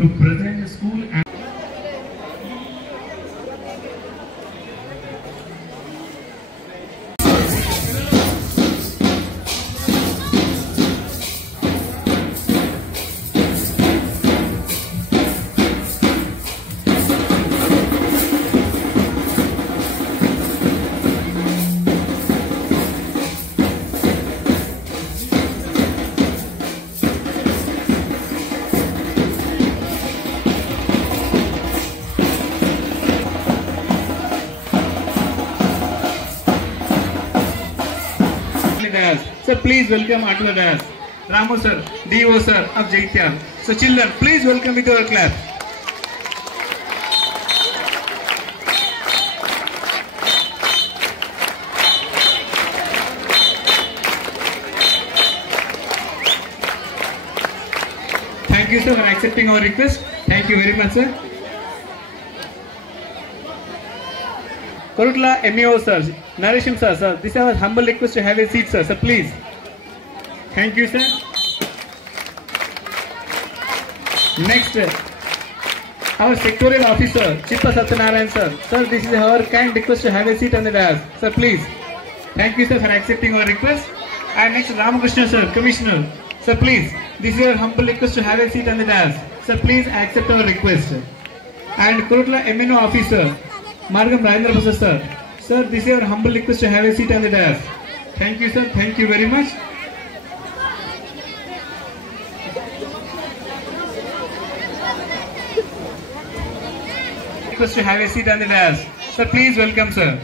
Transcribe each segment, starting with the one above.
to present the school and Sir, please welcome onto the dais. Ramu sir, DO sir of Jaityal. So children, please welcome with your clap. Thank you sir for accepting our request. Thank you very much sir. Korutla MEO sir, Naresham sir, this is our humble request to have a seat sir, please. Thank you sir. Next, our sectorial officer, Chippa Satyanarayan sir, this is our kind request to have a seat on the dais, sir please. Thank you sir for accepting our request. And next Ramakrishna sir, Commissioner, sir please, this is our humble request to have a seat on the dais, sir please accept our request. And Korutla MNO officer, Margam Rajendra Prasad sir, this is our humble request to have a seat on the dais. Thank you sir, thank you very much. Request to have a seat on the dais. Sir, please welcome sir.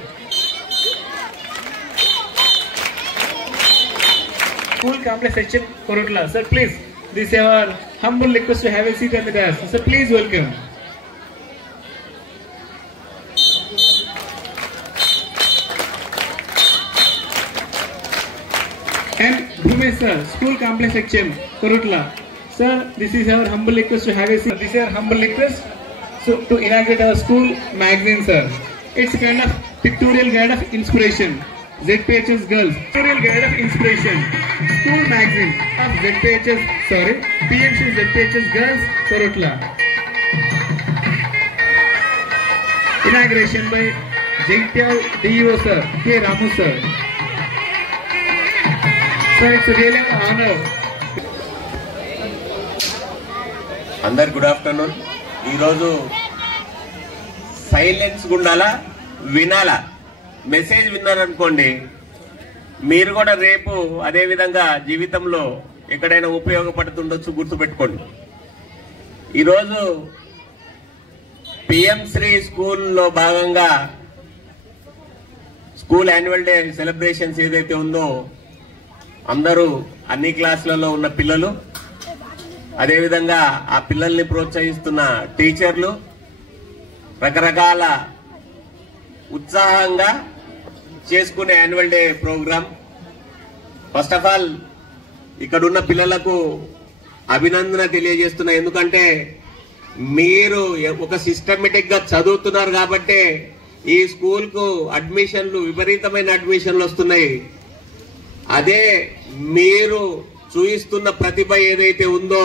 School complex section Korutla sir, please, this is our humble request to have a seat on the dais. Sir, please welcome. And Bhumesh sir, school complex section Korutla sir, this is our humble request to have a seat. This is our humble request to inaugurate our school magazine sir. It's a kind of pictorial guide of inspiration. ZPHS Girls, pictorial guide of inspiration. School magazine of PMC ZPHS Girls Korutla. Inauguration by Jaityal DO sir, K. Ramu sir. Sir, it's really an honor. Andar, good afternoon. ఈరోజు silence ఉండాలా, వినాలా. Message విన్నారనుకోండి, మీరు కూడా రేపు అదే విధంగా జీవితంలో ఎక్కడైనా ఉపయోగపడుతుండొచ్చు, గుర్తుపెట్టుకోండి. ఈరోజు పిఎం శ్రీ స్కూల్లో భాగంగా స్కూల్ యాన్యువల్ డే సెలబ్రేషన్స్ ఏదైతే ఉందో, అందరూ అన్ని క్లాసులలో ఉన్న పిల్లలు, అదేవిధంగా ఆ పిల్లల్ని ప్రోత్సహిస్తున్న టీచర్లు రకరకాల ఉత్సాహంగా చేసుకునే annual day program. First of all ఇక్కడున్న పిల్లలకు అభినందన తెలియజేస్తున్నా. ఎందుకంటే మీరు ఒక సిస్టమేటిక్ గా చదువుతున్నారు కాబట్టి ఈ స్కూల్ కు అడ్మిషన్లు, విపరీతమైన అడ్మిషన్లు వస్తున్నాయి. అదే మీరు చూయిస్తున్న ప్రతిభ ఏదైతే ఉందో,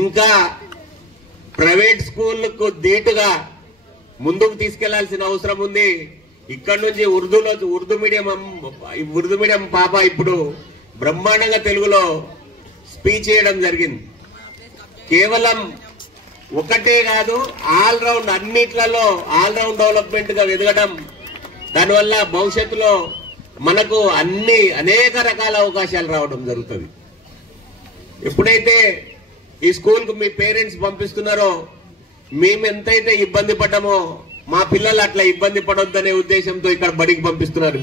ఇంకా ప్రైవేట్ స్కూళ్లకు ధీటుగా ముందుకు తీసుకెళ్లాల్సిన అవసరం ఉంది. ఇక్కడ నుంచి ఉర్దూ మీడియం పాప ఇప్పుడు బ్రహ్మాండంగా తెలుగులో స్పీచ్ చేయడం జరిగింది. కేవలం ఒకటే కాదు, ఆల్ రౌండ్ అన్నిట్లలో ఆల్ రౌండ్ డెవలప్మెంట్ గా ఎదగడం, దానివల్ల భవిష్యత్తులో మనకు అనేక రకాల అవకాశాలు రావడం జరుగుతుంది. ఎప్పుడైతే ఈ స్కూల్ కు మీ పేరెంట్స్ పంపిస్తున్నారో, మేము ఎంతైతే ఇబ్బంది పడ్డామో మా పిల్లలు అట్లా ఇబ్బంది పడొద్దనే ఉద్దేశంతో ఇక్కడ బడికి పంపిస్తున్నారు.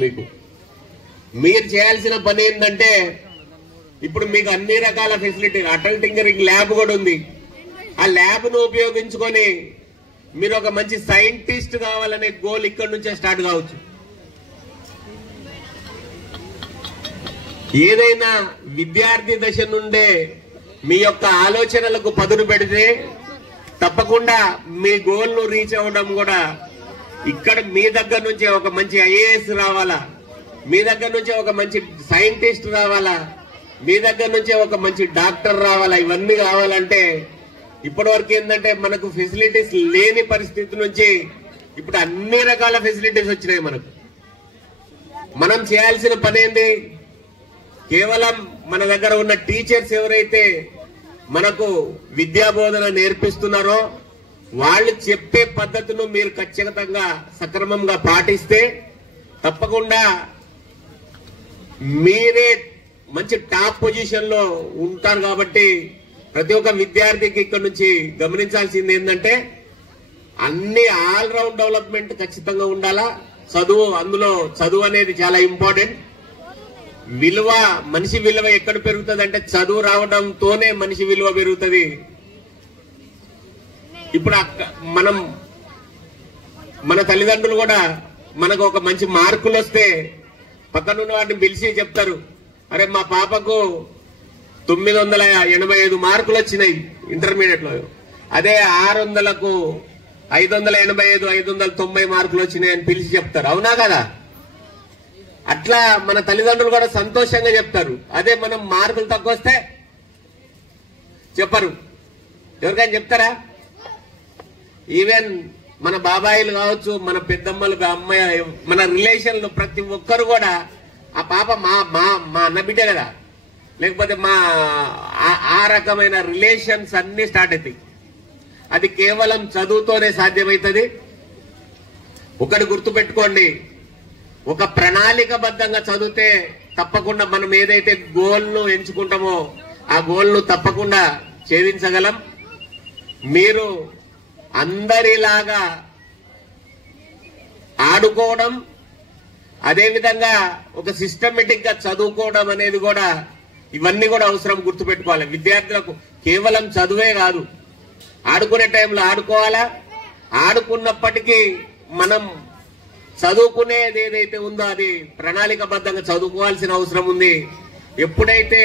మీరు చేయాల్సిన పని ఏంటంటే, ఇప్పుడు మీకు అన్ని రకాల ఫెసిలిటీ, అటల్ టింకరింగ్ ల్యాబ్ కూడా ఉంది. ఆ ల్యాబ్ ను ఉపయోగించుకొని మీరు ఒక మంచి సైంటిస్ట్ కావాలనే గోల్ ఇక్కడ నుంచే స్టార్ట్ కావచ్చు. ఏదైనా విద్యార్థి దశ నుండే మీ యొక్క ఆలోచనలకు పదును పెడితే తప్పకుండా మీ గోల్ ను రీచ్ అవ్వడం కూడా ఇక్కడ మీ దగ్గర నుంచే ఒక మంచి ఐఏఎస్ రావాలా, మీ దగ్గర నుంచే ఒక మంచి సైంటిస్ట్ రావాలా, మీ దగ్గర నుంచే ఒక మంచి డాక్టర్ రావాలా. ఇవన్నీ కావాలంటే ఇప్పటివరకు ఏంటంటే మనకు ఫెసిలిటీస్ లేని పరిస్థితి నుంచి ఇప్పుడు అన్ని రకాల ఫెసిలిటీస్ వచ్చినాయి మనకు. మనం చేయాల్సిన పని ఏంది? కేవలం మన దగ్గర ఉన్న టీచర్స్ ఎవరైతే మనకు విద్యాబోధన నేర్పిస్తున్నారో వాళ్ళు చెప్పే పద్ధతులను మీరు ఖచ్చితంగా సక్రమంగా పాటిస్తే తప్పకుండా మీరే మంచి టాప్ పొజిషన్ లో ఉంటారు. కాబట్టి ప్రతి ఒక్క విద్యార్థికి ఇక్కడ నుంచి గమనించాల్సింది ఏంటంటే అన్ని ఆల్ రౌండ్ డెవలప్మెంట్ ఖచ్చితంగా ఉండాలా. చదువు, అందులో చదువు అనేది చాలా ఇంపార్టెంట్. విలువ, మనిషి విలువ ఎక్కడ పెరుగుతుంది అంటే చదువు రావడంతోనే మనిషి విలువ పెరుగుతుంది. ఇప్పుడు మన తల్లిదండ్రులు కూడా మనకు ఒక మంచి మార్కులు వస్తే పక్కనున్న వాటిని పిలిచి చెప్తారు, అరే మా పాపకు 985 మార్కులు వచ్చినాయి ఇంటర్మీడియట్ లో, అదే 600కు 585, 590 మార్కులు వచ్చినాయి అని పిలిచి చెప్తారు. అవునా కదా? అట్లా మన తల్లిదండ్రులు కూడా సంతోషంగా చెప్తారు. అదే మనం మార్కులు తక్కువ వస్తే చెప్పరు. ఎవరికైనా చెప్తారా? ఈవెన్ మన బాబాయిలు కావచ్చు, మన పెద్దమ్మలు, అమ్మాయి, మన రిలేషన్లు ప్రతి ఒక్కరు కూడా ఆ పాప మా అన్న బిడ్డ కదా, లేకపోతే ఆ రకమైన రిలేషన్స్ అన్ని స్టార్ట్ అవుతాయి. అది కేవలం చదువుతోనే సాధ్యమవుతుంది. ఒకటి గుర్తుపెట్టుకోండి, ఒక ప్రణాళికబద్ధంగా చదివితే తప్పకుండా మనం ఏదైతే గోల్ను ఎంచుకుంటామో ఆ గోల్ను తప్పకుండా ఛేదించగలం. మీరు అందరిలాగా ఆడుకోవడం, అదేవిధంగా ఒక సిస్టమేటిక్ గా చదువుకోవడం అనేది కూడా, ఇవన్నీ కూడా అవసరం. గుర్తుపెట్టుకోవాలి, విద్యార్థులకు కేవలం చదువే కాదు, ఆడుకునే టైంలో ఆడుకోవాలా. ఆడుకున్నప్పటికీ మనం చదువుకునేది ఏదైతే ఉందో అది ప్రణాళికబద్ధంగా చదువుకోవాల్సిన అవసరం ఉంది. ఎప్పుడైతే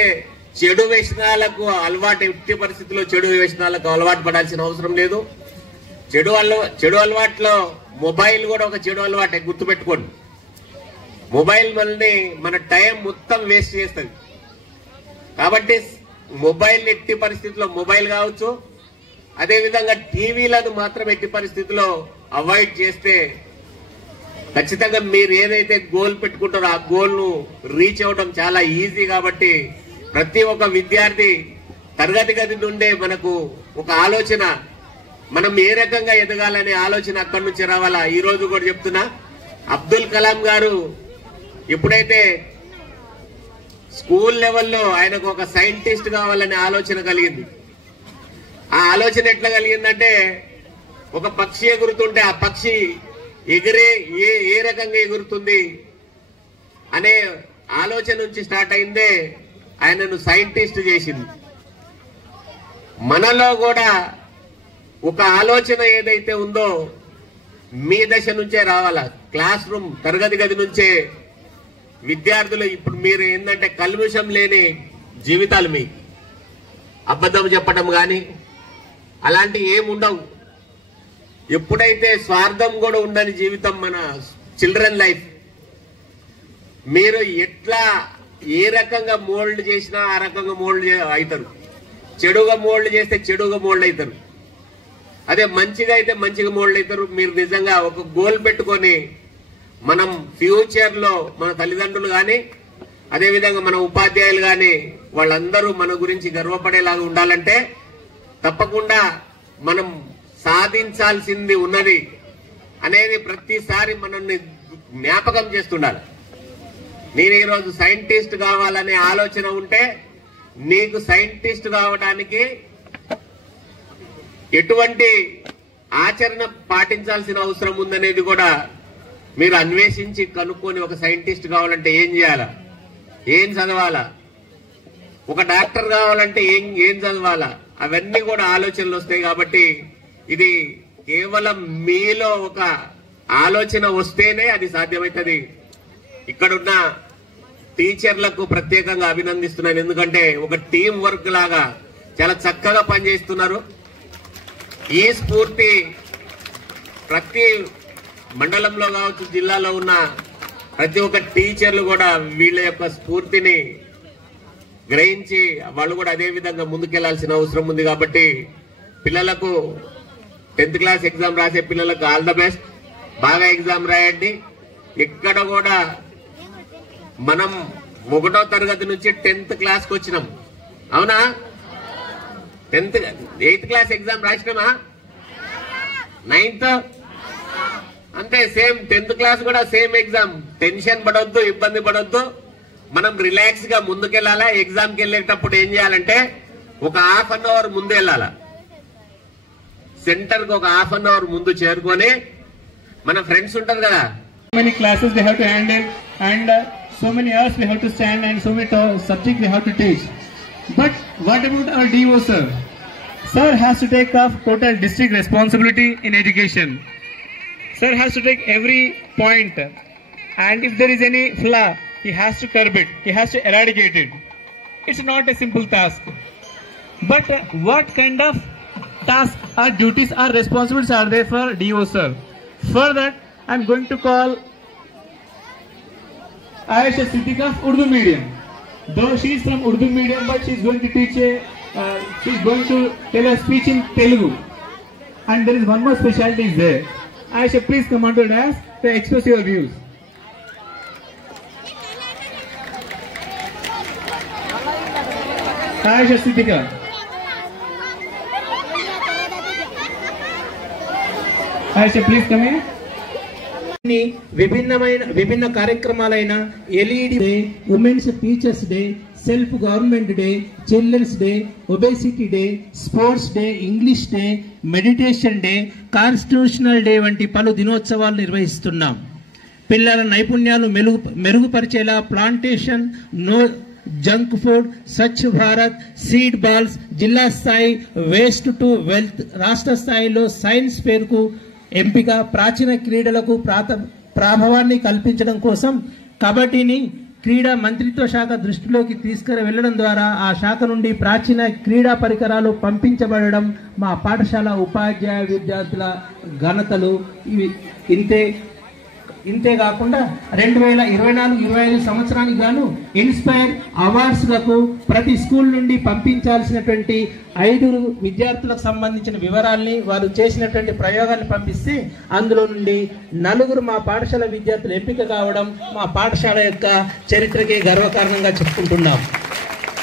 చెడు వ్యసనాలకు అలవాటు, ఎట్టి పరిస్థితుల్లో చెడు వ్యసనాలకు అలవాటు పడాల్సిన అవసరం లేదు. చెడు అలవాట్లో మొబైల్ కూడా ఒక చెడు అలవాటే. గుర్తుపెట్టుకోండి, మొబైల్ మన టైం మొత్తం వేస్ట్ చేస్తుంది. కాబట్టి మొబైల్ ఎట్టి పరిస్థితుల్లో, మొబైల్ కావచ్చు, అదేవిధంగా టీవీలను మాత్రం ఎట్టి పరిస్థితుల్లో అవాయిడ్ చేస్తే ఖచ్చితంగా మీరు ఏదైతే గోల్ పెట్టుకుంటారో ఆ గోల్ ను రీచ్ అవ్వడం చాలా ఈజీ. కాబట్టి ప్రతి ఒక్క విద్యార్థి తరగతి గది నుండే మనకు ఒక ఆలోచన, మనం ఏ రకంగా ఎదగాలనే ఆలోచన అక్కడి నుంచి రావాలా. ఈ రోజు కూడా చెప్తున్నా, అబ్దుల్ కలాం గారు ఎప్పుడైతే స్కూల్ లెవెల్లో ఆయనకు ఒక సైంటిస్ట్ కావాలనే ఆలోచన కలిగింది. ఆ ఆలోచన ఎట్లా కలిగిందంటే, ఒక పక్షి ఎగురుతుంటే ఆ పక్షి ఎగిరే ఏ రకంగా ఎగురుతుంది అనే ఆలోచన నుంచి స్టార్ట్ అయిందే ఆయనను సైంటిస్ట్ చేసింది. మనలో కూడా ఒక ఆలోచన ఏదైతే ఉందో మీ దశ నుంచే రావాలా. క్లాస్ రూమ్, తరగతి గది నుంచే విద్యార్థులు. ఇప్పుడు మీరు ఏంటంటే కల్ముషం లేని జీవితాలు, మీ అబద్ధం చెప్పడం కానీ అలాంటి ఏముండవు. ఎప్పుడైతే స్వార్థం కూడా ఉండని జీవితం మన చిల్డ్రన్ లైఫ్, మీరు ఎట్లా ఏ రకంగా మోల్డ్ చేసినా ఆ రకంగా మోల్డ్ అవుతారు. చెడుగా మోల్డ్ చేస్తే చెడుగా మోల్డ్ అవుతారు. అదే మంచిగా అయితే మంచిగా మోల్డ్ అవుతారు. మీరు నిజంగా ఒక గోల్ పెట్టుకొని మనం ఫ్యూచర్ లో మన తల్లిదండ్రులు కానీ, అదేవిధంగా మన ఉపాధ్యాయులు కానీ వాళ్ళందరూ మన గురించి గర్వపడేలాగా ఉండాలంటే తప్పకుండా మనం సాధించాల్సింది ఉన్నది అనేది ప్రతిసారి మనల్ని జ్ఞాపకం చేస్తుండాలి. నేను ఈరోజు సైంటిస్ట్ కావాలనే ఆలోచన ఉంటే నీకు సైంటిస్ట్ కావడానికి ఎటువంటి ఆచరణ పాటించాల్సిన అవసరం ఉందనేది కూడా మీరు అన్వేషించి కనుక్కొని, ఒక సైంటిస్ట్ కావాలంటే ఏం చేయాలా, ఏం చదవాలా, ఒక డాక్టర్ కావాలంటే ఏం చదవాలా, అవన్నీ కూడా ఆలోచనలు వస్తాయి. కాబట్టి ఇది కేవలం మీలో ఒక ఆలోచన వస్తేనే అది సాధ్యమవుతుంది. ఇక్కడున్న టీచర్లకు ప్రత్యేకంగా అభినందిస్తున్నాను. ఎందుకంటే ఒక టీం వర్క్ లాగా చాలా చక్కగా పనిచేస్తున్నారు. ఈ స్ఫూర్తి ప్రతి మండలంలో కావచ్చు, జిల్లాలో ఉన్న ప్రతి ఒక్క టీచర్లు కూడా వీళ్ళ యొక్క స్ఫూర్తిని గ్రహించి వాళ్ళు కూడా అదే విధంగా ముందుకెళ్లాల్సిన అవసరం ఉంది. కాబట్టి పిల్లలకు 10th క్లాస్ ఎగ్జామ్ రాసే పిల్లలకు ఆల్ ద బెస్ట్. బాగా ఎగ్జామ్ రాయండి. ఎక్కడ కూడా మనం 1వ తరగతి నుంచి 10th క్లాస్కి వచ్చినాం, అవునా? 8th class exam రాసినామా? 9th అంతే, సేమ్ 10th క్లాస్ కూడా సేమ్ ఎగ్జామ్. టెన్షన్ పడొద్దు, ఇబ్బంది పడొద్దు. మనం రిలాక్స్ గా ముందుకెళ్ళాలా. ఎగ్జామ్కి వెళ్ళేటప్పుడు ఏం చేయాలంటే ఒక ½ అన్ అవర్ ముందు వెళ్ళాలా. సెంటర్ కి ఒక ½ అన్ అవర్ ముందు చేరుకొని మన ఫ్రెండ్స్ ఉంటారు కదా, many classes they have to handle and so many hours we have to stand and so many subjects we have to teach. But what about our DO sir? Sir has to take off total district responsibility in education. Sir has to take every point, and if there is any flaw, he has to curb it, he has to eradicate it. It's not a simple task. But what kind of tasks or duties or responsibilities are there for DO sir? For that, I am going to call Aisha Siddiqa of Urdu medium. Though she is from Urdu medium, but she is going to teach she is going to tell a speech in Telugu. And there is one more specialty is there. Aisha, please come on to the dais to express your views. Aisha Siddiqa. Aisha, please come here. విభిన్న కార్యక్రమాలైన LED day, women's teachers day, self government day, children's day, obesity day, sports day, English day, meditation day, constitutional day వంటి పలు దినోత్సవాలు నిర్వహిస్తున్నాం. పిల్లల నైపుణ్యాలు మెరుగుపరిచేలా plantation, no junk food, Swachh Bharat, seed balls, జిల్లా స్థాయి వేస్ట్ టు వెల్త్, రాష్ట్ర స్థాయిలో సైన్స్ పేరుకు ఎంపిక, ప్రాచీన క్రీడలకు ప్రాభవాన్ని కల్పించడం కోసం కబడ్డీని క్రీడా మంత్రిత్వ శాఖ దృష్టిలోకి తీసుకుని వెళ్లడం ద్వారా ఆ శాఖ నుండి ప్రాచీన క్రీడా పరికరాలు పంపించబడడం మా పాఠశాల ఉపాధ్యాయ విద్యార్థుల ఘనతలు. ఇవి ఇంతే కాకుండా 2024-25 సంవత్సరానికి గాను ఇన్స్పైర్ అవార్డ్స్లకు ప్రతి స్కూల్ నుండి పంపించాల్సినటువంటి 5 విద్యార్థులకు సంబంధించిన వివరాల్ని, వారు చేసినటువంటి ప్రయోగాన్ని పంపిస్తే అందులో నుండి 4 మా పాఠశాల విద్యార్థులు ఎంపిక కావడం మా పాఠశాల యొక్క చరిత్రకే గర్వకారణంగా చెప్పుకుంటున్నాం.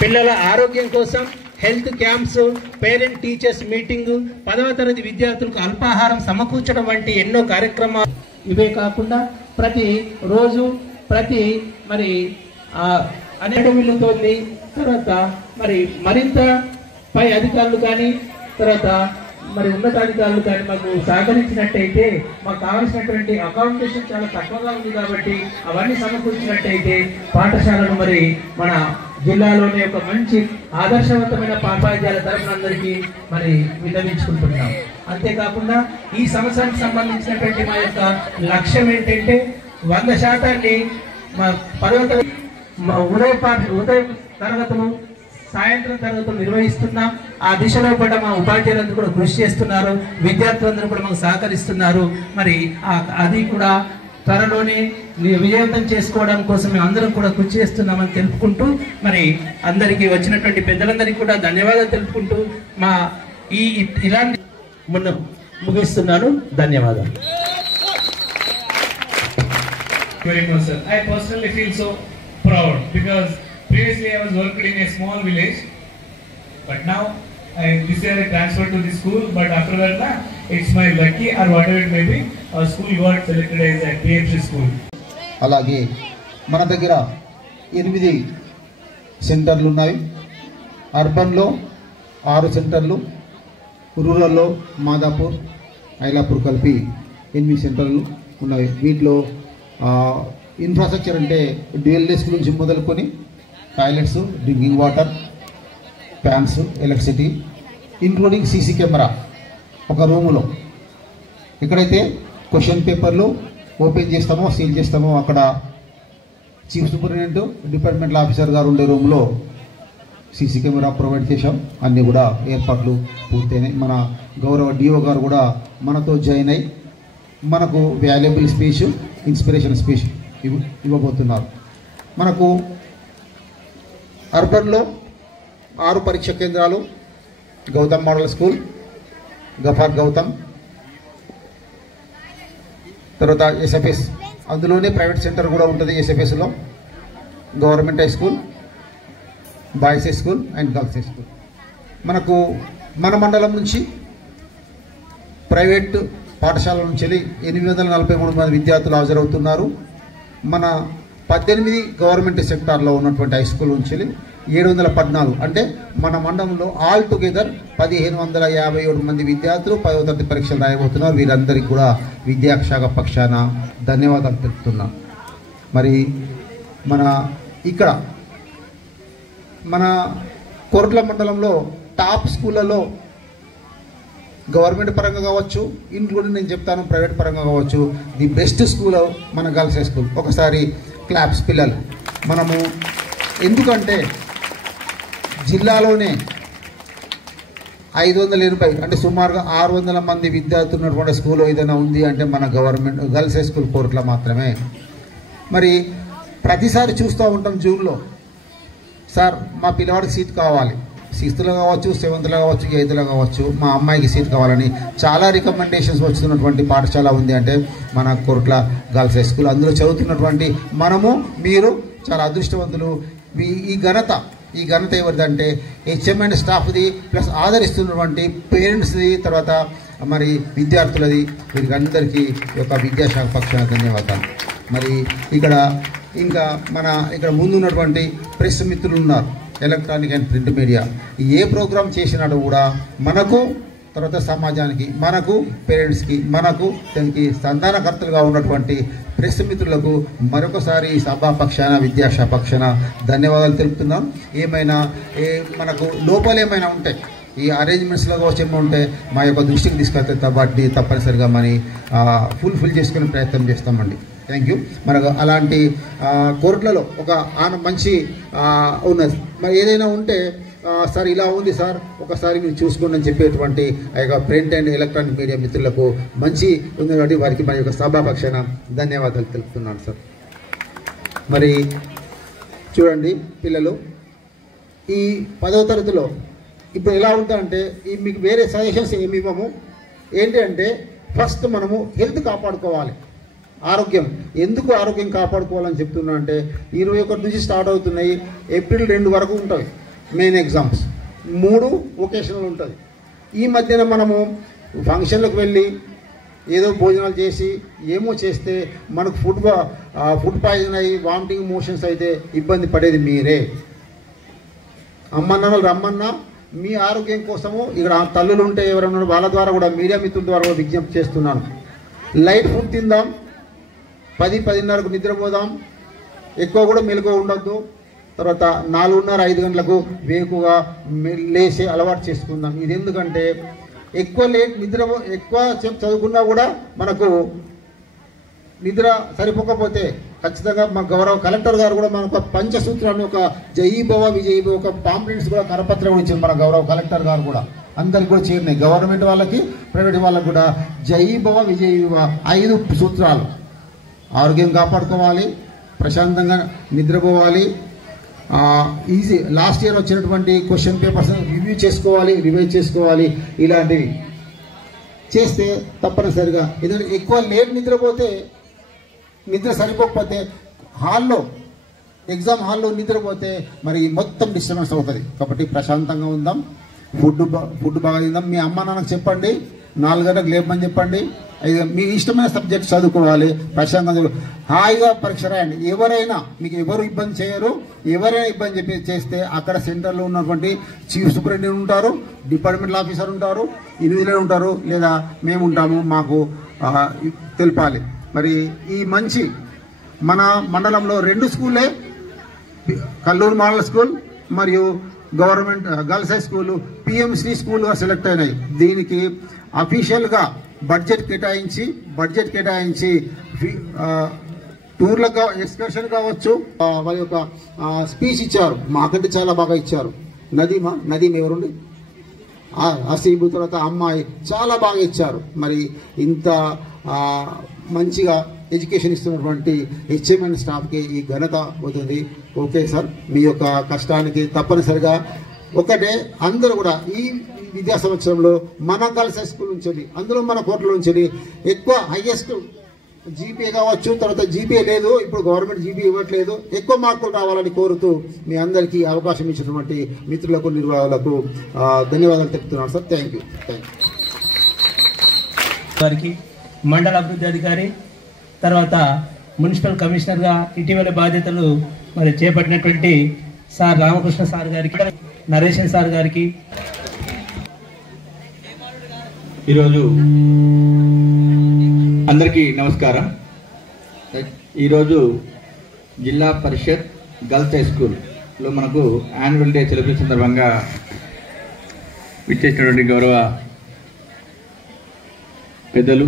పిల్లల ఆరోగ్యం కోసం health camps, parent teachers meeting, 10వ తరగతి విద్యార్థులకు అల్పాహారం సమకూర్చడం వంటి ఎన్నో కార్యక్రమాలు. ఇవే కాకుండా ప్రతి రోజు మరి అనేటమిల్లుతోంది. తర్వాత మరింత పై అధికారులు కానీ తర్వాత ఉన్నతాధికారులు కానీ మాకు సహకరించినట్టయితే మాకు కావాల్సినటువంటి అకామిడేషన్ చాలా తక్కువగా ఉంది కాబట్టి అవన్నీ సమకూర్చినట్టయితే పాఠశాలను మన జిల్లాలోనే ఒక మంచి ఆదర్శవంతమైన ఉపాధ్యాయుల తరఫున అందరికీ విన్నవించుకుంటున్నాం. అంతేకాకుండా ఈ సంవత్సరానికి సంబంధించినటువంటి మా యొక్క లక్ష్యం ఏంటంటే 100% మా ఉదయ తరగతులు, సాయంత్రం తరగతులు నిర్వహిస్తున్నాం. ఆ దిశలో కూడా మా ఉపాధ్యాయులందరూ కూడా కృషి చేస్తున్నారు, విద్యార్థులందరూ కూడా మాకు సహకరిస్తున్నారు. అది కూడా త్వరలోనే విజయవంతం చేసుకోవడం కోసం మేము అందరం కూడా కృషి చేస్తున్నామని తెలుపుకుంటూ అందరికీ వచ్చినటువంటి పెద్దలందరికీ కూడా ధన్యవాదాలు తెలుపుకుంటూ ఇలాంటి ముగిస్తున్నాను. ధన్యవాదాలు. Very much, sir. I personally feel so proud because previously I was working in a small village, but now this year I transferred to the school. But after that, it's my lucky or whatever it may be, our school got selected as a PMC school. అలాగే మన దగ్గర 8 సెంటర్లు ఉన్నాయి. అర్బన్లో 6 సెంటర్లు, రూరల్లో మాదాపూర్, ఐలాపూర్ కలిపి 8 సెంటర్లు ఉన్నాయి. వీటిలో ఇన్ఫ్రాస్ట్రక్చర్ అంటే డ్యూయల్ డెస్క్ నుంచి మొదలుకొని toilets, drinking water, fans, electricity, including CC camera ఒక రూములో. ఎక్కడైతే క్వశ్చన్ పేపర్లు ఓపెన్ చేస్తామో, సీల్ చేస్తామో అక్కడ చీఫ్ సూపరింటెండెంట్, డిపార్ట్మెంటల్ ఆఫీసర్ గారు ఉండే రూమ్లో సీసీ కెమెరా ప్రొవైడ్ చేశాం. అన్నీ కూడా ఏర్పాట్లు పూర్తయినాయి. మన గౌరవ డిఓ గారు కూడా మనతో జాయిన్ అయ్యి మనకు వాల్యుబుల్ స్పీచ్, ఇన్స్పిరేషన్ స్పీచ్ ఇవ్వబోతున్నారు. మనకు అర్బన్లో 6 పరీక్ష కేంద్రాలు, గౌతమ్ మోడల్ స్కూల్, గఫార్ గౌతమ్. తర్వాత ఎస్ఎఫ్ఎస్, అందులోనే ప్రైవేట్ సెంటర్ కూడా ఉంటుంది. ఎస్ఎఫ్ఎస్లో government high school, boys high school and girls high school. మనకు మన మండలం నుంచి ప్రైవేట్ పాఠశాల నుంచి 843 మంది విద్యార్థులు హాజరవుతున్నారు. మన 18 గవర్నమెంట్ సెక్టార్లో ఉన్నటువంటి హై స్కూల్ నుంచి 714, అంటే మన మండలంలో ఆల్ టుగెదర్ 1557 మంది విద్యార్థులు 10వ తరగతి పరీక్షలు రాయబోతున్నారు. వీరందరికీ కూడా విద్యాశాఖ పక్షాన ధన్యవాదాలు తెలుపుతున్నాం. మరి ఇక్కడ మన కోర్ట్ల మండలంలో టాప్ స్కూళ్ళలో గవర్నమెంట్ పరంగా కావచ్చు, ఇంక్లూడింగ్ నేను చెప్తాను ప్రైవేట్ పరంగా కావచ్చు, ది బెస్ట్ స్కూల్ మన గర్ల్స్ హై స్కూల్. ఒకసారి క్లాప్స్ పిల్లలు. మనము ఎందుకంటే జిల్లాలోనే 580 అంటే సుమారుగా 600 మంది విద్యార్థులు ఉన్నటువంటి స్కూల్ ఏదైనా ఉంది అంటే మన గవర్నమెంట్ గర్ల్స్ హై స్కూల్ కోర్ట్ల మాత్రమే. మరి ప్రతిసారి చూస్తూ ఉంటాం జూన్లో, సార్ మా పిల్లవాడికి సీట్ కావాలి, 6th కావచ్చు, 7th కావచ్చు, 8th కావచ్చు, మా అమ్మాయికి సీట్ కావాలని చాలా రికమెండేషన్స్ వస్తున్నటువంటి పాఠశాల ఉంది అంటే మన కోర్ట్ల గర్ల్స్ హై స్కూల్. అందులో చదువుతున్నటువంటి మనము మీరు చాలా అదృష్టవంతులు. ఈ ఘనత ఎవరిదంటే హెచ్ఎం అండ్ స్టాఫ్ది, ప్లస్ ఆదరిస్తున్నటువంటి పేరెంట్స్ది, తర్వాత మరి విద్యార్థులది. వీరికి అందరికీ యొక్క విద్యాశాఖ పక్షాన ధన్యవాదాలు. మరి ఇక్కడ ముందున్నటువంటి ప్రెస్ మిత్రులు ఉన్నారు, ఎలక్ట్రానిక్ అండ్ ప్రింట్ మీడియా. ఏ ప్రోగ్రాం చేసినాడు కూడా మనకు, తర్వాత సమాజానికి, మనకు పేరెంట్స్కి, మనకు దానికి సంధానకర్తలుగా ఉన్నటువంటి ప్రెస్ మిత్రులకు మరొకసారి సభా పక్షాన విద్యాశాఖ పక్షాన ధన్యవాదాలు తెలుపుతున్నాం. మనకు లోపాలు ఏమైనా ఉంటాయి, ఈ అరేంజ్మెంట్స్లో కావచ్చు ఏమో ఉంటే మా యొక్క దృష్టికి తీసుకెళ్తే వాటిని తప్పనిసరిగా ఫుల్ఫిల్ చేసుకునే ప్రయత్నం చేస్తామండి. Thank you. మనకు అలాంటి కోర్టులలో ఒక మంచి ఉన్నది. మరి ఏదైనా ఉంటే సార్ ఇలా ఉంది సార్ ఒకసారి మీరు చూసుకోండి అని చెప్పేటువంటి ఆ యొక్క ప్రింట్ అండ్ ఎలక్ట్రానిక్ మీడియా మిత్రులకు మంచి ఉంది కాబట్టి వారికి మన యొక్క సభాపక్షాన ధన్యవాదాలు తెలుపుతున్నాను సార్. మరి చూడండి పిల్లలు, ఈ 10వ తరగతిలో ఇప్పుడు ఎలా ఉంటుందంటే మీకు వేరే సజెషన్స్ ఏమి ఇవ్వము. ఏంటి అంటే ఫస్ట్ మనము హెల్త్ కాపాడుకోవాలి. ఆరోగ్యం, ఎందుకు ఆరోగ్యం కాపాడుకోవాలని చెప్తున్నా అంటే 21 నుంచి స్టార్ట్ అవుతున్నాయి, ఏప్రిల్ 2 వరకు ఉంటాయి మెయిన్ ఎగ్జామ్స్, 3 వొకేషనల్ ఉంటుంది. ఈ మధ్యన మనము ఫంక్షన్లకు వెళ్ళి ఏదో భోజనాలు చేసి ఏమో చేస్తే మనకు ఫుడ్ పాయిజన్ అయ్యి వామిటింగ్ మోషన్స్ అయితే ఇబ్బంది పడేది మీరే. అమ్మన్నలు రమ్మన్నా మీ ఆరోగ్యం కోసము ఇక్కడ తల్లులు ఉంటే ఎవరన్నా వాళ్ళ ద్వారా కూడా మీడియా మిత్రుల ద్వారా కూడా విజ్ఞప్తి చేస్తున్నాను. లైట్ ఫుడ్ తిందాం, 10-10:30కు నిద్రపోదాం, ఎక్కువ కూడా మెలకువ ఉండొద్దు. తర్వాత 4:30-5 గంటలకు వేకుగా లేచే అలవాటు చేసుకుందాం. ఇది ఎందుకంటే ఎక్కువ సేపు చదువుకున్నా కూడా మనకు నిద్ర సరిపోకపోతే ఖచ్చితంగా మా గౌరవ కలెక్టర్ గారు కూడా మనకు పంచసూత్రాన్ని ఒక జయీభవ విజయీభవ ఒక పాంప్లెట్స్ కూడా కరపత్రం ఇచ్చింది మన గౌరవ కలెక్టర్ గారు కూడా. అందరికి కూడా చేరినాయి, గవర్నమెంట్ వాళ్ళకి ప్రైవేట్ వాళ్ళకి కూడా. జయీభవ విజయీభవ 5 సూత్రాలు. ఆరోగ్యం కాపాడుకోవాలి, ప్రశాంతంగా నిద్రపోవాలి, ఈజీ లాస్ట్ ఇయర్ వచ్చినటువంటి క్వశ్చన్ పేపర్స్ రివైజ్ చేసుకోవాలి. ఇలాంటివి చేస్తే తప్పనిసరిగా, ఎందుకంటే ఎక్కువ లేట్ నిద్రపోతే, నిద్ర సరిపోకపోతే ఎగ్జామ్ హాల్లో నిద్రపోతే మరి మొత్తం డిస్టర్బెన్స్ అవుతుంది. కాబట్టి ప్రశాంతంగా ఉందాం, ఫుడ్ బాగా తిందాం. మీ అమ్మ నాన్నకు చెప్పండి 4 గంటలకు లేపమని చెప్పండి. మీ ఇష్టమైన సబ్జెక్ట్ చదువుకోవాలి, ప్రశాంతంగా హాయిగా పరీక్ష రాయండి. మీకు ఎవరు ఇబ్బంది చేయరు. ఎవరైనా ఇబ్బంది చేస్తే అక్కడ సెంటర్లో ఉన్నటువంటి చీఫ్ సూపరింటెండెంట్ ఉంటారు, డిపార్ట్మెంటల్ ఆఫీసర్ ఉంటారు, ఇన్విజిలేటర్ ఉంటారు, లేదా మేము ఉంటాము, మాకు తెలపాలి. మరి ఈ మంచి మన మండలంలో 2 స్కూళ్ళే, కల్లూరు మోడల్ స్కూల్ మరియు government girls high school PMC స్కూల్గా సెలెక్ట్ అయినాయి. దీనికి అఫీషియల్గా బడ్జెట్ కేటాయించి టూర్లకు ఎక్స్కర్షన్ కావచ్చు, వాళ్ళ యొక్క స్పీచ్ ఇచ్చారు. మాకంటే చాలా బాగా ఇచ్చారు. నదీమ ఎవరుండి అసీబు, తర్వాత అమ్మాయి చాలా బాగా ఇచ్చారు. మరి ఇంత మంచిగా ఎడ్యుకేషన్ ఇస్తున్నటువంటి హెచ్ఎంఎన్ స్టాఫ్కి ఈ ఘనత అవుతుంది. ఓకే సార్, మీ యొక్క కష్టానికి తప్పనిసరిగా ఒకటే అందరూ కూడా ఈ విద్యా సంవత్సరంలో మన గర్ల్స్ హై స్కూల్ నుంచి అందులో మన కోట్ల నుంచి ఎక్కువ హైయెస్ట్ జీపీఏ కావచ్చు, తర్వాత జీపీఏ లేదు, ఇప్పుడు గవర్నమెంట్ జీపీఏ ఇవ్వట్లేదు, ఎక్కువ మార్కులు రావాలని కోరుతూ మీ అందరికీ అవకాశం ఇచ్చినటువంటి మిత్రులకు నిర్వాహకులకు ధన్యవాదాలు తెలుపుతున్నాను సార్. Thank you. వారికి మండల అభివృద్ధి అధికారి తర్వాత మున్సిపల్ కమిషనర్గా ఇటీవల బాధ్యతలు మరి చేపట్టినటువంటి సార్ రామకృష్ణ సార్ గారికి, నరేషన్ సార్ గారికి ఈరోజు అందరికీ నమస్కారం. ఈరోజు జిల్లా పరిషత్ గర్ల్స్ హై స్కూల్లో మనకు యాన్యువల్ డే సెలబ్రేషన్ సందర్భంగా విచ్చేసినటువంటి గౌరవ పెద్దలు,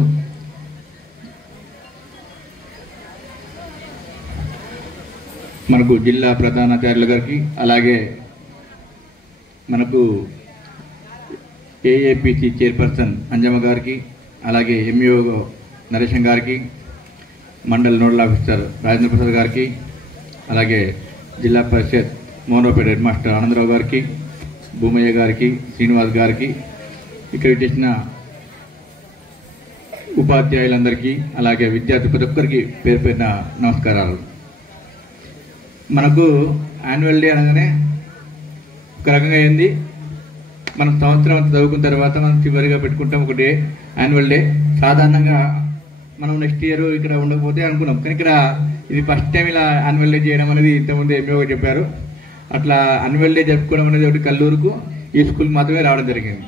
మనకు జిల్లా ప్రధానాచార్యుల గారికి, అలాగే మనకు ఏఏపీసీ చైర్పర్సన్ అంజమ్మ గారికి, అలాగే ఎంఈఓ నరేషన్ గారికి, మండల్ నోడల్ ఆఫీసర్ రాజేంద్ర ప్రసాద్ గారికి, అలాగే జిల్లా పరిషత్ మోనోపేట హెడ్ మాస్టర్ ఆనందరావు గారికి, భూమయ్య గారికి, శ్రీనివాస్ గారికి, ఇక్కడ చేసిన ఉపాధ్యాయులందరికీ, అలాగే విద్యార్థి ప్రతి ఒక్కరికి పేరు పేరున నమస్కారాలు. మనకు యాన్యువల్ డే అనగానే ఒక రకంగా ఏంది, మనం సంవత్సరం అంతా చదువుకున్న తర్వాత మనం చివరిగా పెట్టుకుంటాం ఒక డే, యాన్యువల్ డే. సాధారణంగా మనం నెక్స్ట్ ఇయర్ ఇక్కడ ఉండకపోతే అనుకున్నాం, కానీ ఇక్కడ ఇది ఫస్ట్ టైం ఇలా యాన్యువల్ డే చేయడం అనేది ఇంతకుముందు ఎంఈఓ చెప్పారు. అట్లా యాన్యువల్ డే జరుపుకోవడం అనేది ఒకటి కల్లూరుకు, ఈ స్కూల్కి మాత్రమే రావడం జరిగింది.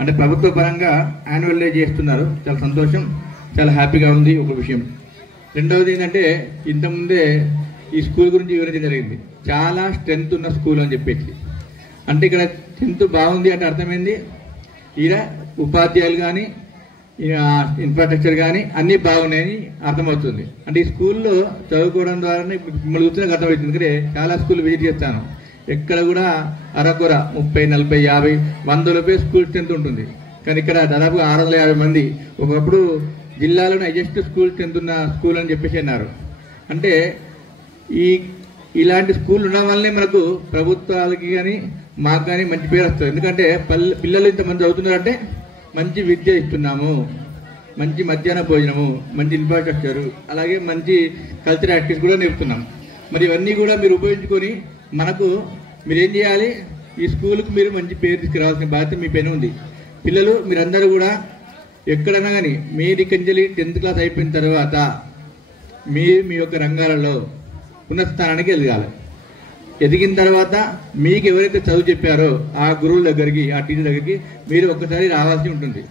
అంటే ప్రభుత్వ పరంగా యాన్యువల్ డే చేస్తున్నారు, చాలా సంతోషం, చాలా హ్యాపీగా ఉంది ఒక విషయం. రెండవది ఏంటంటే, ఇంతకుముందే ఈ స్కూల్ గురించి వివరించడం జరిగింది, చాలా స్ట్రెంత్ ఉన్న స్కూల్ అని చెప్పేసి. అంటే ఇక్కడ స్ట్రెంత్ బాగుంది అంటే అర్థమైంది, ఈడ ఉపాధ్యాయులు కానీ ఇన్ఫ్రాస్ట్రక్చర్ కానీ అన్నీ బాగున్నాయని అర్థమవుతుంది. అంటే ఈ స్కూల్లో చదువుకోవడం ద్వారానే మిమ్మల్ని చూసినాక అర్థమవుతుంది. ఎందుకంటే చాలా స్కూల్ విజిట్ చేస్తాను, ఎక్కడ కూడా అరకొర 30, 40, 50, 100 స్కూల్ స్ట్రెంత్ ఉంటుంది. కానీ ఇక్కడ దాదాపుగా 650 మంది. ఒకప్పుడు జిల్లాలోనే హైయెస్ట్ స్కూల్ స్ట్రెంత్ ఉన్న స్కూల్ అని చెప్పేసి అన్నారు. అంటే ఇలాంటి స్కూల్ ఉండడం వల్లనే మనకు ప్రభుత్వాలకి కానీ మాకు కానీ మంచి పేరు వస్తుంది. ఎందుకంటే పిల్లలు ఇంతమంది చదువుతున్నారంటే మంచి విద్య ఇస్తున్నాము, మంచి మధ్యాహ్న భోజనము, మంచి ఇన్ఫ్రాస్ట్రక్చరు, అలాగే మంచి కల్చరల్ యాక్టివిటీస్ కూడా నేర్పుతున్నాం. మరి ఇవన్నీ కూడా మీరు ఉపయోగించుకొని మనకు మీరేం చేయాలి, ఈ స్కూల్కి మీరు మంచి పేరు తీసుకురావాల్సిన బాధ్యత మీ పైన ఉంది. పిల్లలు మీరందరూ కూడా ఎక్కడైనా కానీ మీరు ఇక్కడి నుంచి 10th క్లాస్ అయిపోయిన తర్వాత మీ యొక్క రంగాలలో ఉన్నత స్థానానికి ఎదగాలి. ఎదిగిన తర్వాత మీకు ఎవరైతే చదువు చెప్పారో ఆ గురువుల దగ్గరికి, ఆ టీచర్ దగ్గరికి మీరు ఒక్కసారి రావాల్సి ఉంటుంది.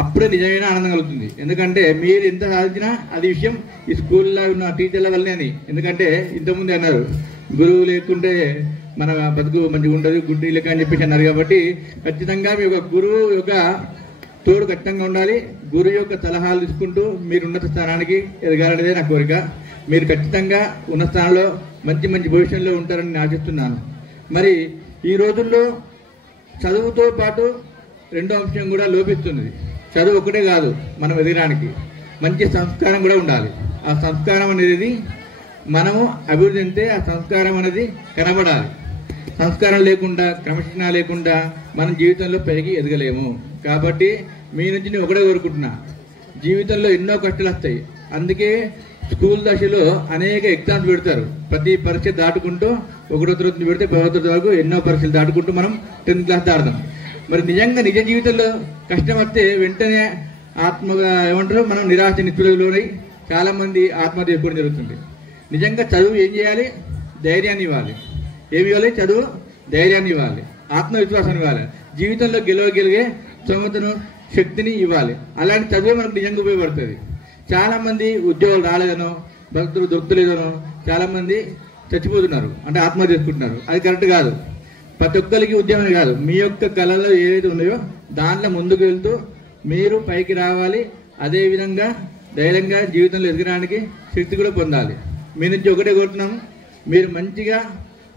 అప్పుడే నిజమైన ఆనందం కలుగుతుంది. ఎందుకంటే మీరు ఎంత సాధించినా అది విషయం ఈ స్కూల్లో ఉన్న టీచర్ల వల్లనే అని. ఎందుకంటే ఇంతకుముందే అన్నారు, గురువు లేకుంటే మన బతుకు మంచిగా ఉండదు, గుడ్డి లెక్క అని చెప్పేసి అన్నారు. కాబట్టి ఖచ్చితంగా మీ యొక్క గురువు యొక్క తోడు ఖచ్చితంగా ఉండాలి. గురువు యొక్క సలహాలు తీసుకుంటూ మీరు ఉన్నత స్థానానికి ఎదగాలనేదే నా కోరిక. మీరు ఖచ్చితంగా ఉన్న స్థానంలో మంచి మంచి పొజిషన్లో ఉంటారని నేను ఆశిస్తున్నాను. మరి ఈ రోజుల్లో చదువుతో పాటు రెండో అంశం కూడా లోపిస్తున్నది. చదువు ఒకటే కాదు మనం ఎదగడానికి, మంచి సంస్కారం కూడా ఉండాలి. ఆ సంస్కారం అనేది మనము అభివృద్ధి చెందితే ఆ సంస్కారం అనేది కనబడాలి. సంస్కారం లేకుండా, క్రమశిక్షణ లేకుండా మనం జీవితంలో పైకి ఎదగలేము. కాబట్టి మీ నుంచి నేను ఒకటే కోరుకుంటున్నా, జీవితంలో ఎన్నో కష్టాలు వస్తాయి. అందుకే స్కూల్ దశలో అనేక ఎగ్జామ్స్ పెడతారు. ప్రతి పరీక్ష దాటుకుంటూ 1వ తరగతి పెడితే 10వ తరగతి వరకు ఎన్నో పరీక్షలు దాటుకుంటూ మనం 10th క్లాస్ దాడదాం. మరి నిజంగా నిజ జీవితంలో కష్టం వస్తే వెంటనే ఏమంటారు, మనం నిరాశ నిస్పృహలోనై చాలా మంది ఆత్మహత్య చేసుకోవడం జరుగుతుంది. నిజంగా చదువు ఏం చేయాలి, ధైర్యాన్ని ఇవ్వాలి. ఏమి ఇవ్వాలి, చదువు ధైర్యాన్ని ఇవ్వాలి, ఆత్మవిశ్వాసాన్ని ఇవ్వాలి, జీవితంలో గెలవగలిగే స్తోమతను, శక్తిని ఇవ్వాలి. అలాంటి చదువు మనకు నిజంగా ఉపయోగపడుతుంది. చాలా మంది ఉద్యోగాలు రాలేదనో, భక్తులు దొరుకుతలేదనో చాలా మంది చచ్చిపోతున్నారు, అంటే ఆత్మహత్య చేసుకుంటున్నారు. అది కరెక్ట్ కాదు. ప్రతి ఒక్కరికి ఉద్యోగం కాదు, మీ యొక్క కళలో ఏదైతే ఉన్నాయో దాంట్లో ముందుకు వెళ్తూ మీరు పైకి రావాలి. అదేవిధంగా ధైర్యంగా జీవితంలో ఎదగడానికి శక్తి కూడా పొందాలి. మీ నుంచి ఒకటే కోరుతున్నాము, మీరు మంచిగా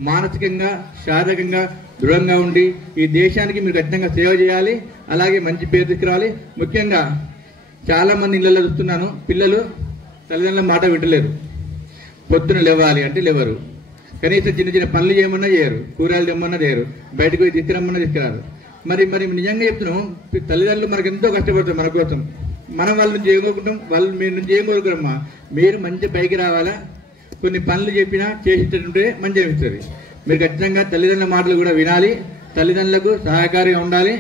మానసికంగా, శారీరకంగా దృఢంగా ఉండి ఈ దేశానికి మీరు ఖచ్చితంగా సేవ చేయాలి. అలాగే మంచి పేరు తీసుకురావాలి. ముఖ్యంగా చాలా మంది ఇళ్లలో చూస్తున్నాను, పిల్లలు తల్లిదండ్రుల మాట వింటలేరు. పొద్దున లేవాలి అంటే లేవరు. కనీసం చిన్న చిన్న పనులు చేయమన్నా చేయరు, కూరగాయలు తెమ్మన్నా చేయరు, బయటకు పోయి తీసుకురమ్మన్నా తీసుకురారు. మరి నిజంగా చెప్తున్నాం, తల్లిదండ్రులు మనకు ఎంతో కష్టపడతారు మన కోసం. మనం వాళ్ళ నుంచి ఏం కోరుకుంటాం, వాళ్ళు మీ నుంచి ఏం కోరుకురమ్మా, మీరు మంచి పైకి రావాలా, కొన్ని పనులు చెప్పినా చేసేటట్టుంటే మంచి అనిపిస్తుంది. మీరు ఖచ్చితంగా తల్లిదండ్రుల మాటలు కూడా వినాలి, తల్లిదండ్రులకు సహకారిగా ఉండాలి,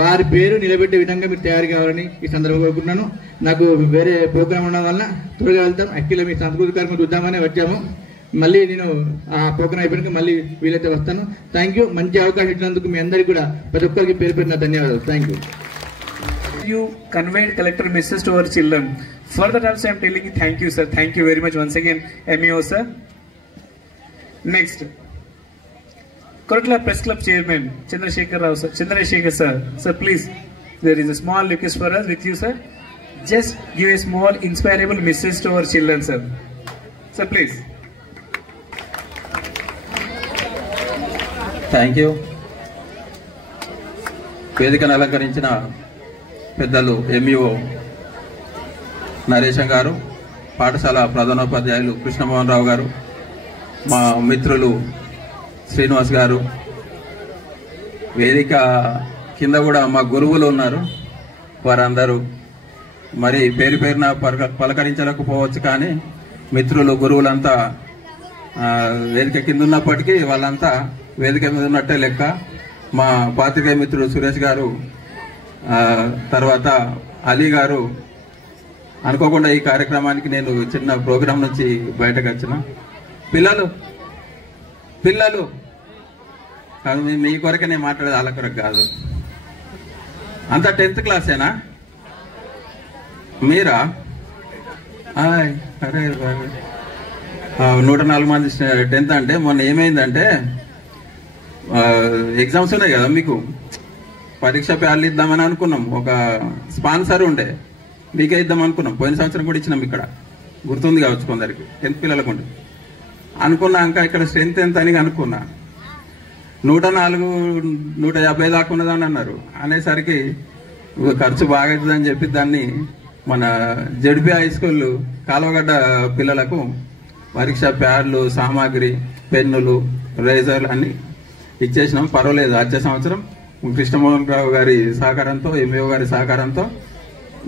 వారి పేరు నిలబెట్టే విధంగా మీరు తయారు కావాలని ఈ సందర్భంగా కోరుకుంటున్నాను. నాకు వేరే ప్రోగ్రామ్ ఉండడం వల్ల త్వరగా వెళ్తాం. యాక్చువల్గా మీ సాంస్కృతిక కార్యక్రమం చూద్దామని వచ్చాము. మళ్ళీ నేను ఆ ప్రోగ్రామ్ అయిపోయాక మళ్ళీ వీలైతే వస్తాను. Thank you. మంచి అవకాశం ఇచ్చినందుకు మీ అందరికీ కూడా ప్రతి ఒక్కరికి పేరు పెట్టిన ధన్యవాదాలు. Thank you. You conveyed collector message to our children. For that also I am telling you thank you, sir. Thank you very much once again, MEO sir. Next, Korotla Press Club Chairman Chandrasekhar Rao sir. Chandrasekhar sir. Sir, please, there is a small request for us with you, sir. Just give a small inspirable message to our children, sir. Sir, please. Thank you. వేదికను అలంకరించిన పెద్దలు MEO నరేశం గారు, పాఠశాల ప్రధానోపాధ్యాయులు కృష్ణమోహన్ రావు గారు, మా మిత్రులు శ్రీనివాస్ గారు, వేదిక కింద కూడా మా గురువులు ఉన్నారు, వారందరూ మరి పేరు పేరున పలకరించలేకపోవచ్చు, కానీ మిత్రులు గురువులంతా వేదిక కింద ఉన్నప్పటికీ వాళ్ళంతా వేదిక మీద ఉన్నట్టే లెక్క. మా పాత్రికేయ మిత్రుడు సురేష్ గారు, తర్వాత అలీ గారు, అనుకోకుండా ఈ కార్యక్రమానికి నేను చిన్న ప్రోగ్రాం నుంచి బయటకు వచ్చిన. పిల్లలు మీ కొరకే నేను మాట్లాడేది, వాళ్ళ కొరకు కాదు. అంతా 10th క్లాసేనా మీరా? అరే 104 మంది 10th అంటే మొన్న ఏమైందంటే ఎగ్జామ్స్ ఉన్నాయి కదా, మీకు పరీక్ష ప్యాడ్లు ఇద్దామని అనుకున్నాం. ఒక స్పాన్సర్ ఉండే, మీకే ఇద్దాం అనుకున్నాం. పోయిన సంవత్సరం కూడా ఇచ్చినాం, ఇక్కడ గుర్తుంది కావచ్చు కొందరికి, 10th పిల్లలకు ఉండే. అనుకున్నాక ఇక్కడ స్ట్రెంత్ ఎంత అని అనుకున్నా, 104 150 దాకా ఉన్నదని అన్నారు. అనేసరికి ఖర్చు బాగా అవుతుందని చెప్పి దాన్ని మన జడ్పీ హై స్కూల్ కాలువగడ్డ పిల్లలకు పరీక్ష ప్యాడ్లు, సామాగ్రి, పెన్నులు, రేజర్లు అన్ని ఇచ్చేసినాం. పర్వాలేదు. వచ్చే సంవత్సరం కృష్ణమోహన్ రావు గారి సహకారంతో, MEO గారి సహకారంతో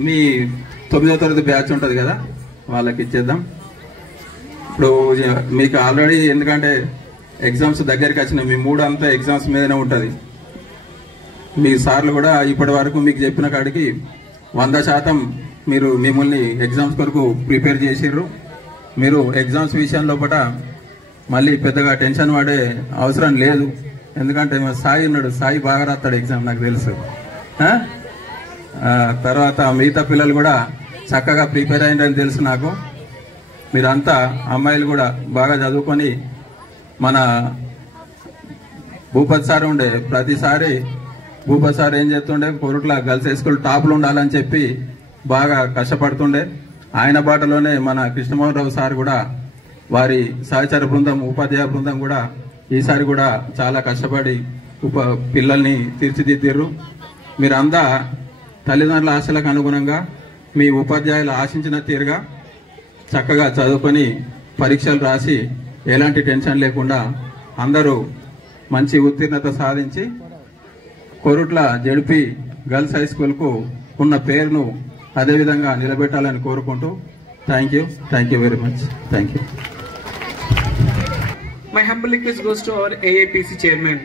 మీ 9వ తరగతి బ్యాచ్ ఉంటుంది కదా, వాళ్ళకి ఇచ్చేద్దాం. ఇప్పుడు మీకు ఆల్రెడీ, ఎందుకంటే ఎగ్జామ్స్ దగ్గరికి వచ్చినాయి, మీ మూడు అంతా ఎగ్జామ్స్ మీదనే ఉంటుంది. మీ సార్లు కూడా ఇప్పటి వరకు మీకు చెప్పిన కాడికి 100% మీరు మిమ్మల్ని ఎగ్జామ్స్ కొరకు ప్రిపేర్ చేసిర్రు. మీరు ఎగ్జామ్స్ విషయంలో మళ్ళీ పెద్దగా టెన్షన్ పడే అవసరం లేదు. ఎందుకంటే సాయి ఉన్నాడు, సాయి బాగా రాస్తాడు ఎగ్జామ్, నాకు తెలుసు. తర్వాత మిగతా పిల్లలు కూడా చక్కగా ప్రిపేర్ అయ్యిందని తెలుసు నాకు. మీరంతా అమ్మాయిలు కూడా బాగా చదువుకొని, మన భూపతి సార్ ఉండే, ప్రతిసారి భూపతి సార్ ఏం చేస్తుండే, కోరుట్ల గర్ల్స్ హై స్కూల్ టాప్లు ఉండాలని చెప్పి బాగా కష్టపడుతుండే. ఆయన బాటలోనే మన కృష్ణమోహన్ రావు సార్ కూడా, వారి సహచర బృందం, ఉపాధ్యాయ బృందం కూడా ఈసారి కూడా చాలా కష్టపడి పిల్లల్ని తీర్చిదిద్దారు. మీరంతా తల్లిదండ్రుల ఆశలకు అనుగుణంగా, మీ ఉపాధ్యాయులు ఆశించిన తీరుగా చక్కగా చదువుకొని పరీక్షలు రాసి ఎలాంటి టెన్షన్ లేకుండా అందరూ మంచి ఉత్తీర్ణత సాధించి కోరుట్ల జడ్పీ గర్ల్స్ హై స్కూల్కు ఉన్న పేరును అదేవిధంగా నిలబెట్టాలని కోరుకుంటూ thank you very much. Thank you. My humble request goes to our AAPC chairman,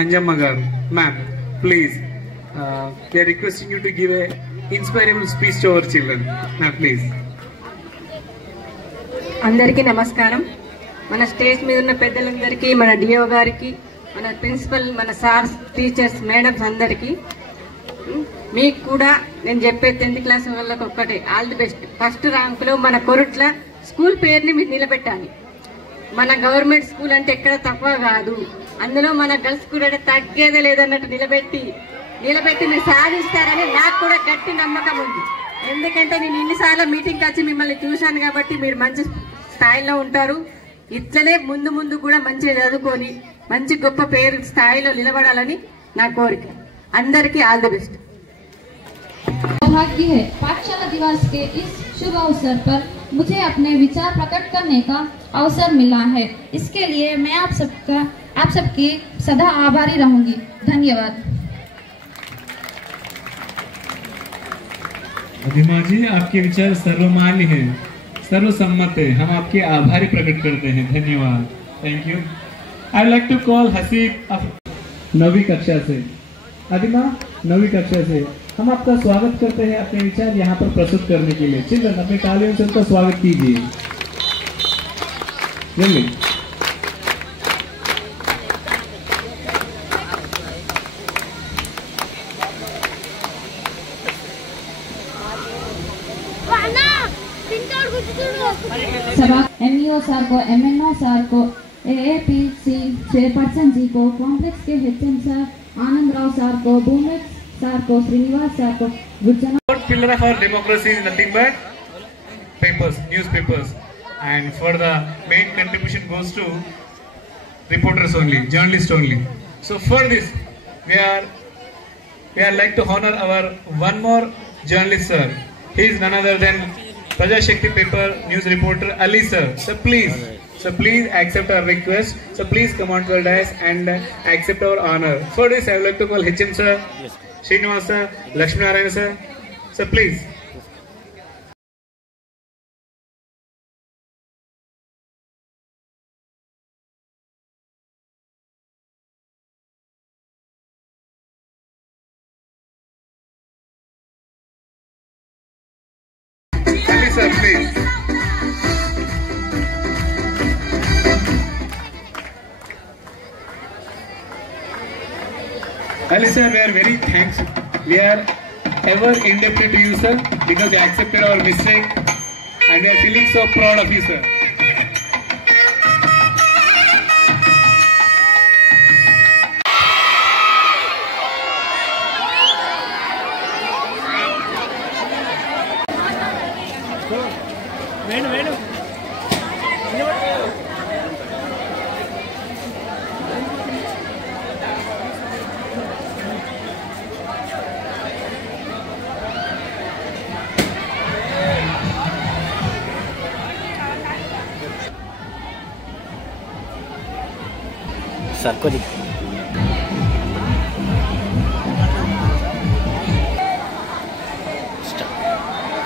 Anjamma garu. Ma'am, please, we are requesting you to give a inspirable speech to our children. Ma'am, please. అందరికీ నమస్కారం. మన stage మీద ఉన్న పెద్దలందరికీ, మన DO గారికి, మన principal, మన సార్స్, టీచర్స్, మేడమ్స్ అందరికీ, మీకు కూడా నేను చెప్పే 10th క్లాస్ వాళ్ళకి ఒక్కటే, ఆల్ ది బెస్ట్. ఫస్ట్ ర్యాంకులో మన కొరుట్ల స్కూల్ పేరుని మీరు నిలబెట్టాలి. మన గవర్నమెంట్ స్కూల్ అంటే ఎక్కడ తక్కువ కాదు, అందులో మన గర్ల్స్ స్కూల్ అంటే తగ్గేదే లేదన్నట్టు నిలబెట్టి మీరు సాధిస్తారని నాకు కూడా గట్టి నమ్మకం ఉంది. ఎందుకంటే నేను ఇన్నిసార్లు మీటింగ్కి వచ్చి మిమ్మల్ని చూశాను కాబట్టి మీరు మంచి స్థాయిలో ఉంటారు. ఇట్లనే ముందు కూడా మంచిగా చదువుకొని మంచి గొప్ప పేరు స్థాయిలో నిలబడాలని నా కోరిక. అందరికీ ఆల్ ది బెస్ట్. सौभाग्य है पाठशाला दिवस के इस शुभ अवसर पर मुझे अपने विचार प्रकट करने का अवसर मिला है। इसके लिए मैं आप सबकी सदा आभारी रहूंगी। धन्यवाद। अधिमा जी, आपके विचार सर्वमान्य है, सर्वसम्मत है। हम आपके आभारी प्रकट करते हैं। धन्यवाद। Thank you. I like to call Haseeb 9वीं कक्षा से। अधिमा 9वीं कक्षा से हम आपका स्वागत करते हैं अपने विचार यहाँ पर प्रस्तुत करने के लिए। चिल्ड्रन अपने तालियों से उनका स्वागत कीजिए जल्दी। सभा एमईओ सर को, एमएनओ सर को, एएपीसी चेयरपर्सन जी को, कॉम्प्लेक्स के एचएम सर आनंद राव सर को, भूमेश सर को, श्रीनिवास सर को, गुज्जना। Pillar of our democracy is nothing but papers, newspapers, and for the main contribution goes to reporters only, journalists only. So for this, we are like to honor our one more journalist sir. He is none other than Prajashakti paper news reporter Ali sir. So please accept our request. So please come on to our dais and accept our honor. For this, I would like to call HM sir, Srinivas sir, Lakshmi Narayana sir. So please. Ali sir, please. Ali sir, we are very thankful. We are ever indebted to you sir, because you accepted our mistake and we are feeling so proud of you sir. सरको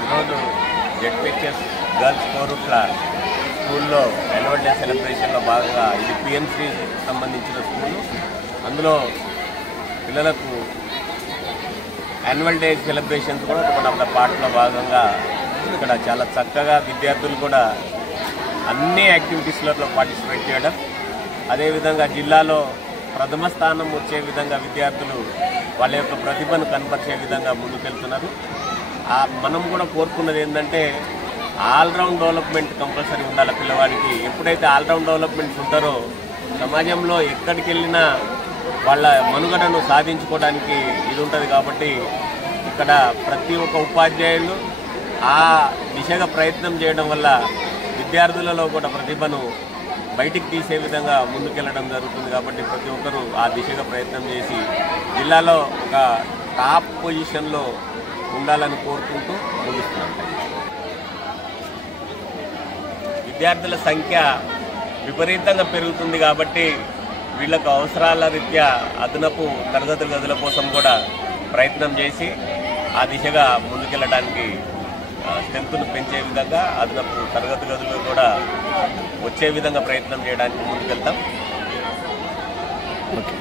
ఈరోజు ZPHS girls Korutla స్కూల్లో annual day సెలబ్రేషన్లో భాగంగా ఇది PMC సంబంధించిన school. అందులో పిల్లలకు annual day celebrations కూడా ఒక మన పాటలో భాగంగా ఇక్కడ చాలా చక్కగా విద్యార్థులు కూడా అన్ని యాక్టివిటీస్లలో పార్టిసిపేట్ చేయడం, అదేవిధంగా జిల్లాలో ప్రథమ స్థానం వచ్చే విధంగా విద్యార్థులు వాళ్ళ యొక్క ప్రతిభను కనపరిచే విధంగా ముందుకెళ్తున్నారు. మనం కూడా కోరుకున్నది ఏంటంటే ఆల్రౌండ్ డెవలప్మెంట్ కంపల్సరీ ఉండాలి పిల్లవాడికి. ఎప్పుడైతే ఆల్రౌండ్ డెవలప్మెంట్స్ ఉంటారో సమాజంలో ఎక్కడికి వెళ్ళినా వాళ్ళ మనుగడను సాధించుకోవడానికి ఇది ఉంటుంది. కాబట్టి ఇక్కడ ప్రతి ఒక్క ఉపాధ్యాయులు ఆ దిశగా ప్రయత్నం చేయడం వల్ల విద్యార్థులలో కూడా ప్రతిభను బయటికి తీసే విధంగా ముందుకెళ్ళడం జరుగుతుంది. కాబట్టి ప్రతి ఒక్కరూ ఆ దిశగా ప్రయత్నం చేసి జిల్లాలో ఒక టాప్ పొజిషన్లో ఉండాలని కోరుకుంటూ ముగిస్తున్నాం. విద్యార్థుల సంఖ్య విపరీతంగా పెరుగుతుంది కాబట్టి వీళ్ళకు అవసరాల రీత్యా అదనపు తరగతుల గదుల కోసం కూడా ప్రయత్నం చేసి ఆ దిశగా ముందుకెళ్ళడానికి స్ట్రెంత్ను పెంచే విధంగా అదనపు తరగతి గదులు కూడా వచ్చే విధంగా ప్రయత్నం చేయడానికి ముందుకెళ్తాం. ఓకే.